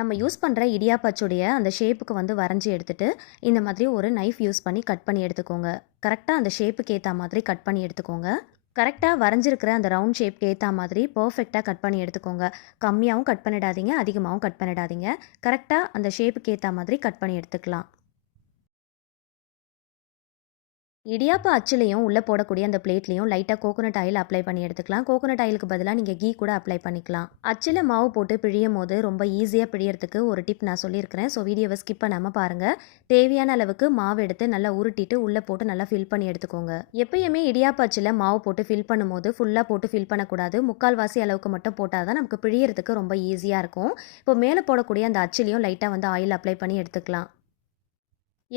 நம்ம யூஸ் பண்ணுற இடியாப்ப அச்சுடைய அந்த ஷேப்புக்கு வந்து வரைஞ்சி எடுத்துகிட்டு இந்த மாதிரி ஒரு நைஃப் யூஸ் பண்ணி கட் பண்ணி எடுத்துக்கோங்க. கரெக்டாக அந்த ஷேப்புக்கு ஏற்ற மாதிரி கட் பண்ணி எடுத்துக்கோங்க. கரெக்டாக வரைஞ்சிருக்கிற அந்த ரவுண்ட் ஷேப்க்கு ஏற்ற மாதிரி பர்ஃபெக்டாக கட் பண்ணி எடுத்துக்கோங்க. கம்மியாகவும் கட் பண்ணிடாதீங்க, அதிகமாகவும் கட் பண்ணிடாதீங்க. கரெக்டாக அந்த ஷேப்புக்கு ஏற்ற மாதிரி கட் பண்ணி எடுத்துக்கலாம். இடியாப்ப அச்சுலையும் உள்ளே போடக்கூடிய அந்த பிளேட்லையும் லைட்டாக கோகோனட் ஆயில் அப்ளை பண்ணி எடுத்துக்கலாம். கோகோனட் ஆயிலுக்கு பதிலாக நீங்கள் கீ கூட அப்ளை பண்ணிக்கலாம். அச்சில் மாவு போட்டு பிழியும் போது ரொம்ப ஈஸியாக பிழியறதுக்கு ஒரு டிப் நான் சொல்லியிருக்கிறேன். ஸோ வீடியோவை ஸ்கிப் பண்ணாமல் பாருங்கள். தேவையான அளவுக்கு மாவு எடுத்து நல்லா உருட்டிட்டு உள்ளே போட்டு நல்லா ஃபில் பண்ணி எடுத்துக்கோங்க. எப்பயுமே இடியாப்ப அச்சில் மாவு போட்டு ஃபில் பண்ணும்போது ஃபுல்லாக போட்டு ஃபில் பண்ணக்கூடாது. முக்கால்வாசி அளவுக்கு மட்டும் போட்டால் தான் நமக்கு பிழியறதுக்கு ரொம்ப ஈஸியாக இருக்கும். இப்போ மேலே போடக்கூடிய அந்த அச்சிலையும் லைட்டாக வந்து ஆயில் அப்ளை பண்ணி எடுத்துக்கலாம்.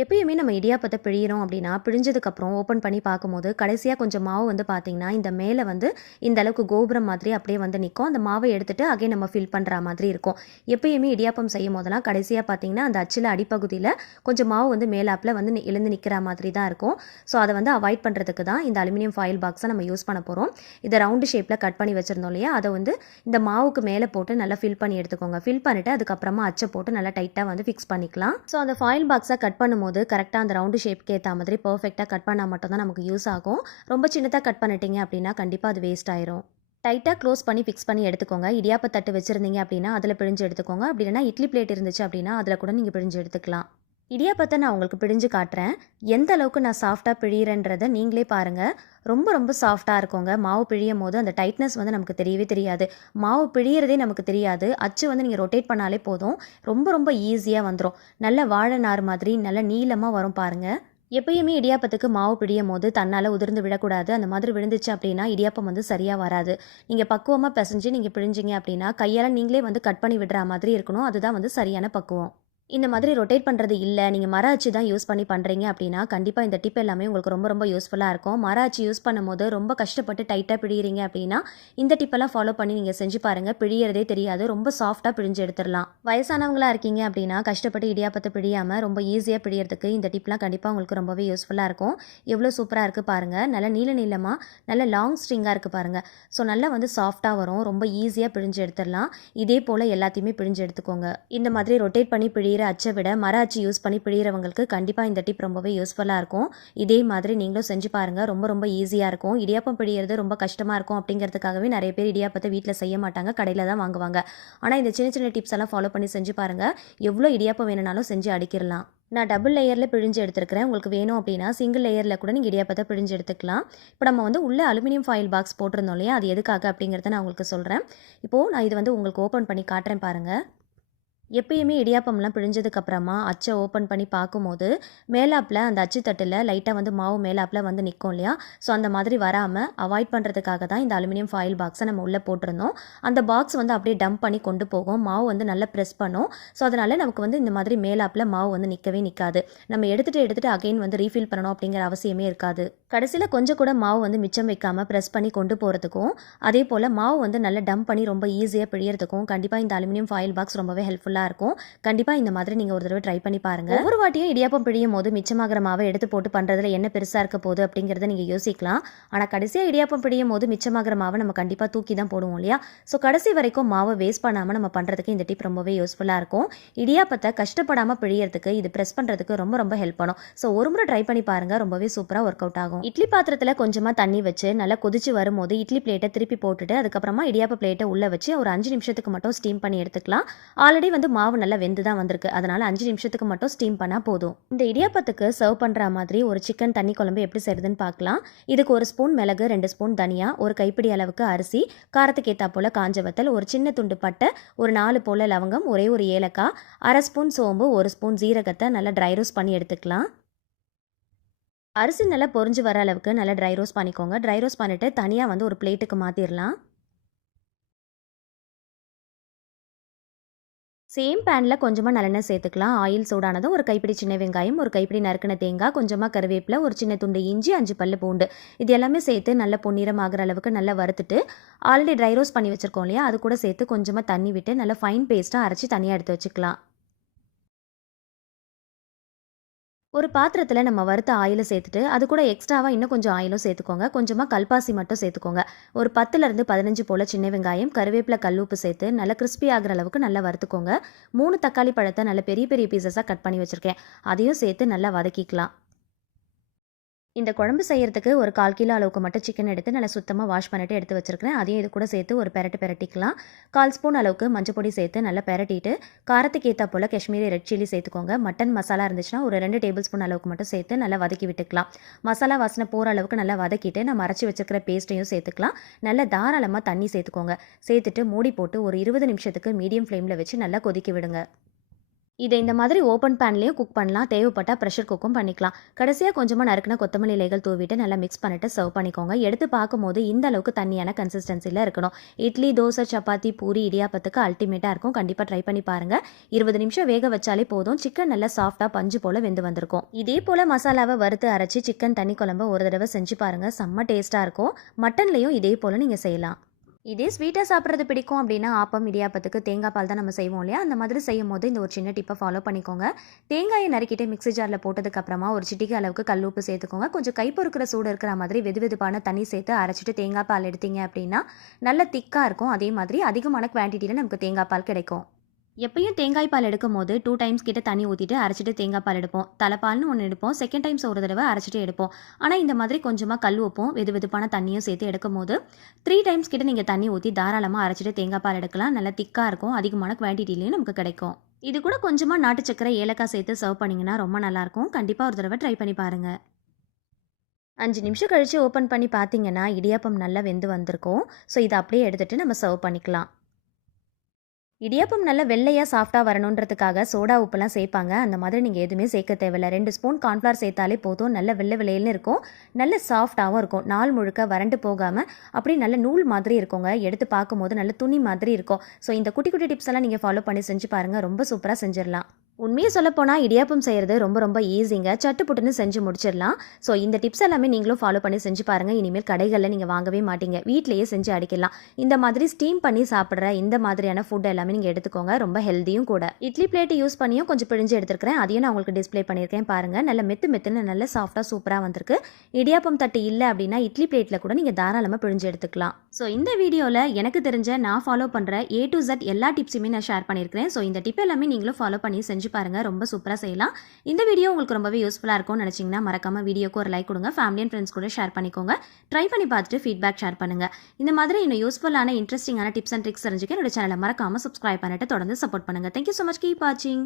எப்பயுமே நம்ம இடியாப்பத்தை பிழியிறோம் அப்படின்னா பிழிஞ்சதுக்கப்புறம் ஓப்பன் பண்ணி பார்க்கும்போது கடைசியாக கொஞ்சம் மாவு வந்து பார்த்திங்கன்னா இந்த மேலே வந்து இந்த அளவுக்கு கோபுரம் மாதிரி அப்படியே வந்து நிற்கும். அந்த மாவை எடுத்துகிட்டு அகைன் நம்ம ஃபில் பண்ணுற மாதிரி இருக்கும். எப்பயுமே இடியாப்பம் செய்யும் போதெல்லாம் கடைசியாக பார்த்திங்கன்னா அந்த அச்சில் அடிப்பகுதியில் கொஞ்சம் மாவு வந்து மேலாப்பில் வந்து எழுந்து நிற்கிற மாதிரி தான் இருக்கும். ஸோ அதை வந்து அவாய்ட் பண்ணுறதுக்கு தான் இந்த அலுமினியம் ஃபாயில் பாக்ஸை நம்ம யூஸ் பண்ண போகிறோம். இதை ரவுண்டு ஷேப்பில் கட் பண்ணி வச்சுருந்தோம் இல்லையா, அதை வந்து இந்த மாவுக்கு மேலே போட்டு நல்லா ஃபில் பண்ணி எடுத்துக்கோங்க. ஃபில் பண்ணிவிட்டு அதுக்கப்புறமா அச்சை போட்டு நல்லா டைட்டாக வந்து ஃபிக்ஸ் பண்ணிக்கலாம். ஸோ அந்த ஃபாயில் பாக்ஸை கட் பண்ணும்போது கரெக்டாக அந்த ரவுண்டு ஷேப்க்கு ஏற்ற மாதிரி பர்ஃபெக்டாக கட் பண்ணால் மட்டும் தான் நமக்கு யூஸ் ஆகும். ரொம்ப சின்னதாக கட் பண்ணிட்டீங்க அப்படின்னா கண்டிப்பாக அது வேஸ்ட் ஆயிரும். டைட்டாக க்ளோஸ் பண்ணி ஃபிக்ஸ் பண்ணி எடுத்துக்கோங்க. இடியாப்ப தட்டு வச்சுருந்தீங்க அப்படின்னா அதில் பிழிஞ்சு எடுத்துக்கோங்க. அப்படி இல்லைனா இட்லி பிளேட் இருந்துச்சு அப்படின்னா அதில் கூட நீங்கள் பிழிஞ்சு எடுத்துக்கலாம். இடியாப்பத்தை நான் உங்களுக்கு பிழிஞ்சு காட்டுறேன். எந்த அளவுக்கு நான் சாஃப்டாக பிழிகிறேன்றதை நீங்களே பாருங்கள். ரொம்ப ரொம்ப சாஃப்டாக இருக்குங்க. மாவு பிழியும் போது அந்த டைட்னஸ் வந்து நமக்கு தெரியவே தெரியாது. மாவு பிழியறதே நமக்கு தெரியாது. அச்சு வந்து நீங்கள் ரொட்டேட் பண்ணாலே போதும், ரொம்ப ரொம்ப ஈஸியாக வந்துடும். நல்ல வாழை நார் மாதிரி நல்ல நீளமாக வரும் பாருங்கள். எப்பயுமே இடியாப்பத்துக்கு மாவு பிழியும் போது தன்னால் உதிர்ந்து விடக்கூடாது. அந்த மாதிரி விழுந்துச்சு அப்படின்னா இடியாப்பம் வந்து சரியாக வராது. நீங்கள் பக்குவமாக பிசைஞ்சு நீங்கள் பிழிஞ்சிங்க அப்படின்னா கையால் நீங்களே வந்து கட் பண்ணி விடுற மாதிரி இருக்கணும். அதுதான் வந்து சரியான பக்குவம். இந்த மாதிரி ரொட்டேட் பண்ணுறது இல்லை, நீங்கள் மர அச்சு தான் யூஸ் பண்ணி பண்ணுறீங்க அப்படின்னா கண்டிப்பாக இந்த டிப் எல்லாமே உங்களுக்கு ரொம்ப ரொம்ப யூஸ்ஃபுல்லாக இருக்கும். மர அச்சு யூஸ் பண்ணும்போது ரொம்ப கஷ்டப்பட்டு டைட்டாக பிழிகிறீங்க அப்படின்னா இந்த டிப்பெல்லாம் ஃபாலோ பண்ணி நீங்கள் செஞ்சு பாருங்கள். பிழியறதே தெரியாது, ரொம்ப சாஃப்டாக பிழிஞ்சு எடுத்துடலாம். வயசானவங்களாக இருக்கீங்க அப்படின்னா கஷ்டப்பட்டு இடியாப்பத்தை பிழியாமல் ரொம்ப ஈஸியாக பிழியறதுக்கு இந்த டிப்லாம் கண்டிப்பாக உங்களுக்கு ரொம்பவே யூஸ்ஃபுல்லாக இருக்கும். எவ்வளோ சூப்பராக இருக்குது பாருங்கள். நல்லா நீளமாக நல்ல லாங் ஸ்ட்ரிங்காக இருக்குது பாருங்கள். ஸோ நல்லா வந்து சாஃப்டாக வரும், ரொம்ப ஈஸியாக பிழிஞ்சு எடுத்துடலாம். இதே போல் எல்லாத்தையுமே பிழிஞ்சு எடுத்துக்கோங்க. இந்த மாதிரி ரொட்டேட் பண்ணி பிழிய அச்சை விட மர அச்சு யூஸ் பண்ணி பிழிகிறவங்களுக்கு கண்டிப்பாக இந்த டிப் ரொம்பவே யூஸ்ஃபுல்லாக இருக்கும். இதே மாதிரி நீங்களும் செஞ்சு பாருங்கள். ரொம்ப ரொம்ப ஈஸியாக இருக்கும். இடியாப்பம் பிழிகிறது ரொம்ப கஷ்டமாக இருக்கும் அப்படிங்கிறதுக்காகவே நிறைய பேர் இடியாப்பத்தை வீட்டில் செய்ய மாட்டாங்க, கடையில் தான் வாங்குவாங்க. ஆனால் இந்த சின்ன சின்ன டிப்ஸ் எல்லாம் ஃபாலோ பண்ணி செஞ்சு பாருங்கள். எவ்வளோ இடியாப்பம் வேணுனாலும் செஞ்சு அடிக்கிடலாம். நான் டபுள் லேயரில் பிழிஞ்சு எடுத்துருக்கிறேன். உங்களுக்கு வேணும் அப்படின்னா சிங்கிள் லேயரில் கூட நீங்கள் இடியாப்பத்தை பிழிஞ்சு எடுத்துக்கலாம். இப்போ நம்ம வந்து உள்ள அலுமினியம் ஃபாயில் பாக்ஸ் போட்டிருந்தோம் இல்லையா, அது எதுக்காக அப்படிங்கிறத நான் உங்களுக்கு சொல்கிறேன். இப்போது நான் இது வந்து உங்களுக்கு ஓப்பன் பண்ணி காட்டுறேன் பாருங்கள். எப்பயுமே இடியாப்பம்லாம் பிழிஞ்சதுக்கப்புறமா அச்சை ஓப்பன் பண்ணி பார்க்கும்போது மேலாப்பில் அந்த அச்சு தட்டில் லைட்டாக வந்து மாவு மேலாப்பில் வந்து நிற்கும் இல்லையா, ஸோ அந்த மாதிரி வராமல் அவாய்ட் பண்ணுறதுக்காக தான் இந்த அலுமினியம் ஃபாயில் பாக்ஸை நம்ம உள்ளே போட்டிருந்தோம். அந்த பாக்ஸ் வந்து அப்படியே டம்ப் பண்ணி கொண்டு போகும், மாவு வந்து நல்லா ப்ரெஸ் பண்ணும். ஸோ அதனால் நமக்கு வந்து இந்த மாதிரி மேலாப்பில் மாவு வந்து நிற்கவே நிற்காது. நம்ம எடுத்துகிட்டு அகைன் வந்து ரீஃபில் பண்ணணும் அப்படிங்கிற அவசியமே இருக்காது. கடைசியில் கொஞ்சம் கூட மாவு வந்து மிச்சம் வைக்காமல் ப்ரெஸ் பண்ணி கொண்டு போகிறதுக்கும் அதே போல் மாவு வந்து நல்லா டம்ப் பண்ணி ரொம்ப ஈஸியாக பிழியறதுக்கும் கண்டிப்பாக இந்த அலுமினியம் ஃபாயில் பாக்ஸ் ரொம்பவே ஹெல்ப்ஃபுல்லாக இருக்கும். கண்டிப்பா இந்த மாதிரி நீங்க ஒரு தடவை ட்ரை பண்ணி பாருங்க. ஒவ்வொரு வாட்டியும் இடியாப்பம் பிழியும் போது மிச்சமாகிற மாவை எடுத்து போட்டு பண்றதுல என்ன பெருசா இருக்க போகுது அப்படிங்கறத நீங்க யோசிக்கலாம். ஆனா கடைசியா இடியாப்பம் பிழியும் போது மிச்சமாகிற மாவை நம்ம கண்டிப்பா தூக்கி தான் போடுவோம் இல்லையா. ஸோ கடைசி வரைக்கும் மாவை வேஸ்ட் பண்ணாம நம்ம பண்றதுக்கு இந்த டிப் ரொம்பவே யூஸ்ஃபுல்லா இருக்கும். இடியாப்பத்தை கஷ்டப்படாம பிழியறதுக்கு இது பிரஸ் பண்றதுக்கு ரொம்ப ரொம்ப ஹெல்ப் பண்ணும். ஸோ ஒரு முறை ட்ரை பண்ணி பாருங்க, ரொம்பவே சூப்பரா ஒர்க் அவுட் ஆகும். இட்லி பாத்திரத்துல கொஞ்சமா தண்ணி வச்சு நல்லா கொதிச்சு வரும்போது இட்லி பிளேட்டை திருப்பி போட்டுட்டு அதுக்கப்புறமா இடியாப்ப பிளேட்டை உள்ள வச்சு ஒரு 5 நிமிஷத்துக்கு மட்டும் ஸ்டீம் பண்ணி எடுத்துக்கலாம். ஆல்ரெடி வந்து மாவு நல்லா வெந்து தான் வந்திருக்கு, அதனால 5 நிமிஷத்துக்கு மட்டும் ஸ்டீம் பண்ணா போதும். இந்த இடியாப்பத்துக்கு சர்வ் பண்ற மாதிரி ஒரு சிக்கன் தண்ணி குழம்பு எப்படி செய்யறதுன்னு பார்க்கலாம். இதுக்கு 1 ஸ்பூன் மிளகு, 2 ஸ்பூன் தனியா, ஒரு கைப்பிடி அளவுக்கு அரிசி, காரத்துக்கு ஏத்தா போல காஞ்ச வத்தல், ஒரு சின்ன துண்டு பட்டை, ஒரு 4 போல லவங்கம், ஒரே ஒரு ஏலக்காய், 1/2 ஸ்பூன் சோம்பு, 1 ஸ்பூன் ஜீரகத்தை நல்லா ட்ரை ரோஸ்ட் பண்ணி எடுத்துக்கலாம். அரிசி நல்லா பொரிஞ்சு வர அளவுக்கு நல்லா ட்ரை ரோஸ்ட் பண்ணிக்கோங்க. ட்ரை ரோஸ்ட் பண்ணிட்டு தனியா வந்து ஒரு பிளேட்டுக்கு மாத்திரலாம். சேம் பேனில் கொஞ்சமாக நல்லெண்ணெய் சேர்த்துக்கலாம். ஆயில் சூடானதும் ஒரு கைப்பிடி சின்ன வெங்காயம், ஒரு கைப்பிடி நறுக்கின தேங்காய், கொஞ்சமாக கருவேப்பிலை, ஒரு சின்ன துண்டு இஞ்சி, 5 பல்லு பூண்டு, இது எல்லாமே சேர்த்து நல்ல பொன்னிறம் ஆகிற அளவுக்கு நல்லா வறுத்துட்டு ஆல்ரெடி ட்ரை ரோஸ்ட் பண்ணி வச்சுருக்கோம் இல்லையா, அது கூட சேர்த்து கொஞ்சமாக தண்ணி விட்டு நல்லா ஃபைன் பேஸ்ட்டாக அரைச்சி தனியாக எடுத்து வச்சுக்கலாம். ஒரு பாத்திரத்தில் நம்ம வறுத்த ஆயிலை சேர்த்துட்டு அது கூட எக்ஸ்ட்ராவாக இன்னும் கொஞ்சம் ஆயிலும் சேர்த்துக்கோங்க. கொஞ்சமாக கல்பாசி மட்டும் சேர்த்துக்கோங்க. ஒரு 10லேருந்து 15 போல் சின்ன வெங்காயம், கருவேப்பிலை, கல்லுப்பு சேர்த்து நல்லா கிறிஸ்பி ஆகிற அளவுக்கு நல்லா வறுத்துக்கோங்க. 3 தக்காளி பழத்தை நல்ல பெரிய பெரிய பீசஸாக கட் பண்ணி வச்சுருக்கேன், அதையும் சேர்த்து நல்லா வதக்கிக்கலாம். இந்த குழம்பு செய்யறதுக்கு ஒரு 1/4 கிலோ அளவுக்கு மட்டும் சிக்கன் எடுத்து நல்லா சுத்தமாக வாஷ் பண்ணிட்டு எடுத்து வச்சிருக்கிறேன். அதையும் இது கூட சேர்த்து ஒரு பெரட்டிக்கலாம். 1/4 ஸ்பூன் அளவுக்கு மஞ்சள் பொடி சேர்த்து நல்லா பெரட்டிட்டு காரத்துக்கு ஏற்றா போல் காஷ்மீரி ரெட் சில்லி சேர்த்துக்கோங்க. மட்டன் மசாலா இருந்துச்சுன்னா ஒரு 2 டேபிள் ஸ்பூன் அளவுக்கு மட்டும் சேர்த்து நல்லா வதக்கி விட்டுக்கலாம். மசாலா வாசனை போகிற அளவுக்கு நல்லா வதக்கிட்டு நம்ம அரைச்சி வச்சிருக்கிற பேஸ்ட்டையும் சேர்த்துக்கலாம். நல்லா தாராளமாக தண்ணி சேர்த்துக்கோங்க. சேர்த்துட்டு மூடி போட்டு ஒரு 20 நிமிஷத்துக்கு மீடியம் ஃப்ளேமில் வச்சு நல்லா கொதிக்க விடுங்க. இதை இந்த மாதிரி ஓப்பன் பேன்லேயும் குக் பண்ணலாம். தேவைப்பட்டால் ப்ரெஷர் குக்கும் பண்ணிக்கலாம். கடைசியாக கொஞ்சமாக நறுக்கின கொத்தமல்லி இலைகள் தூவிட்டு நல்லா மிக்ஸ் பண்ணிட்டு சர்வ் பண்ணிக்கோங்க. எடுத்து பார்க்கும்போது இந்த அளவுக்கு தண்ணியான கன்சிஸ்டன்சியில் இருக்கணும். இட்லி, தோசை, சப்பாத்தி, பூரி, இடியாப்பத்துக்கு அல்டிமேட்டாக இருக்கும். கண்டிப்பாக ட்ரை பண்ணி பாருங்கள். 20 நிமிஷம் வேக வச்சாலே போதும். சிக்கன் நல்லா சாஃப்டாக பஞ்சு போல் வெந்து வந்திருக்கும். இதே போல் மசாலாவை வறுத்து அரைச்சி சிக்கன் தண்ணி குழம்பு ஒரு தடவை செஞ்சு பாருங்கள். செம்ம டேஸ்ட்டாக இருக்கும். மட்டன்லேயும் இதே போல் நீங்கள் செய்யலாம். இதே ஸ்வீட்டாக சாப்பிட்றது பிடிக்கும் அப்படின்னா ஆப்பம், இடியாப்பத்துக்கு தேங்காய் பால் தான் நம்ம செய்வோம் இல்லையா? அந்த மாதிரி செய்யும் போது இந்த ஒரு சின்ன டிப்பை ஃபாலோ பண்ணிக்கோங்க. தேங்காயை நறுக்கிட்டு மிக்ஸி ஜாரில் போட்டதுக்கப்புறமா ஒரு சிட்டிகை அளவுக்கு கல் உப்பு சேர்த்துக்கோங்க. கொஞ்சம் கைப்பொறுக்கிற சூடு இருக்கிற மாதிரி வெதுவெதுப்பான தண்ணி சேர்த்து அரைச்சிட்டு தேங்காய் பால் எடுத்தீங்க அப்படின்னா நல்ல திக்காக இருக்கும். அதே மாதிரி அதிகமான குவான்டிட்டியில் நமக்கு தேங்காய் பால் கிடைக்கும். எப்பயும் தேங்காய் பால் எடுக்கும் போது 2 டைம்ஸ் கிட்ட தண்ணி ஊற்றிட்டு அரைச்சிட்டு தேங்காய் பால் எடுப்போம். தலைப்பால்னு ஒன்று எடுப்போம். செகண்ட் டைம்ஸ் ஒரு தடவை அரைச்சிட்டு எடுப்போம். ஆனால் இந்த மாதிரி கொஞ்சமாக கல் உப்பும் வெதுவெதுப்பான தண்ணியும் சேர்த்து எடுக்கும் போது 3 டைம்ஸ் கிட்ட நீங்கள் தண்ணி ஊற்றி தாராளமாக அரைச்சிட்டு தேங்காய் பால் எடுக்கலாம். நல்லா திக்காக இருக்கும். அதிகமான குவான்டிட்டிலையும் நமக்கு கிடைக்கும். இது கூட கொஞ்சமாக நாட்டு சக்கரை, ஏலக்காய் சேர்த்து சர்வ் பண்ணிங்கன்னா ரொம்ப நல்லாயிருக்கும். கண்டிப்பாக ஒரு தடவை ட்ரை பண்ணி பாருங்கள். 5 நிமிஷம் கழித்து ஓப்பன் பண்ணி பார்த்தீங்கன்னா இடியாப்பம் நல்லா வெந்து வந்திருக்கும். ஸோ இதை அப்படியே எடுத்துகிட்டு நம்ம சர்வ் பண்ணிக்கலாம். இடியாப்பம் நல்லா வெள்ளையாக சாஃப்டாக வரணுன்றதுக்காக சோடா உப்புலாம் சேர்ப்பாங்க. அந்த மாதிரி நீங்கள் எதுவுமே சேர்க்க தேவையில்லை. 2 ஸ்பூன் கார்ன்ஃப்ளவர் சேர்த்தாலே போதும். நல்ல வெள்ளை வெள்ளையில்னு இருக்கும். நல்ல சாஃப்டாகவும் இருக்கும். நாள் முழுக்க வறண்டு போகாமல் அப்படி நல்ல நூல் மாதிரி இருக்குங்க. எடுத்து பார்க்கும்போது நல்ல துணி மாதிரி இருக்கும். ஸோ இந்த குட்டி குட்டி டிப்ஸ் எல்லாம் நீங்கள் ஃபாலோ பண்ணி செஞ்சு பாருங்கள். ரொம்ப சூப்பராக செஞ்சிடலாம். உண்மையை சொல்லப்போனால் இடியாப்பம் செய்கிறது ரொம்ப ரொம்ப ஈஸிங்க. சட்டுப்புட்டுன்னு செஞ்சு முடிச்சிடலாம். ஸோ இந்த டிப்ஸ் எல்லாமே நீங்களும் ஃபாலோ பண்ணி செஞ்சு பாருங்கள். இனிமேல் கடைகளில் நீங்கள் வாங்கவே மாட்டீங்க. வீட்டிலேயே செஞ்சு அடிக்கலாம். இந்த மாதிரி ஸ்டீம் பண்ணி சாப்பிட்ற இந்த மாதிரியான ஃபுட் எல்லாமே நீங்கள் எடுத்துக்கோங்க. ரொம்ப ஹெல்த்தியும் கூட. இட்லி பிளேட் யூஸ் பண்ணியும் கொஞ்சம் பிழிஞ்சு எடுத்துருக்கிறேன். அதையும் நான் உங்களுக்கு டிஸ்ப்ளே பண்ணியிருக்கேன் பாருங்கள். நல்ல மெத்துன்னு நல்ல சாஃப்டாக சூப்பராக வந்திருக்கு. இடியாப்பம் தட்டு இல்லை அப்படின்னா இட்லி பிளேட்டில் கூட நீங்கள் தாராளமாக பிழிஞ்சு எடுத்துக்கலாம். ஸோ இந்த வீடியோவில் எனக்கு தெரிஞ்ச நான் ஃபாலோ பண்ணுற A to Z எல்லா டிப்ஸுமே நான் ஷேர் பண்ணியிருக்கிறேன். ஸோ இந்த டிப் எல்லாமே நீங்களும் ஃபாலோ பண்ணி செஞ்சு பாருங்க. ரொம்ப சூப்பராக செய்யலாம். இந்த வீடியோ உங்களுக்கு ரொம்பவே யூஸ்ஃபுல்லாக இருக்கும்னு நினச்சிங்கன்னா மறக்காம வீடியோக்கு ஒரு லைக் கொடுங்க. ஃபேமிலி அண்ட் ஃப்ரெண்ட்ஸ் கூட ஷேர் பண்ணிக்கோங்க. ட்ரை பண்ணி பார்த்துட்டு ஃபீட்பேக் ஷேர் பண்ணுங்க. இந்த மாதிரி இன்னும் யூஸ்ஃபுல்லான இன்ட்ரெஸ்டிங்கான டிப்ஸ் அண்ட் ட்ரிக்ஸ் தெரிஞ்சுக்க என்னோட சேனலை மறக்காம சப்ஸ்கிரைப் பண்ணிட்டு தொடர்ந்து சப்போர்ட் பண்ணுங்க. Thank you so much. கீப் வாட்சிங்.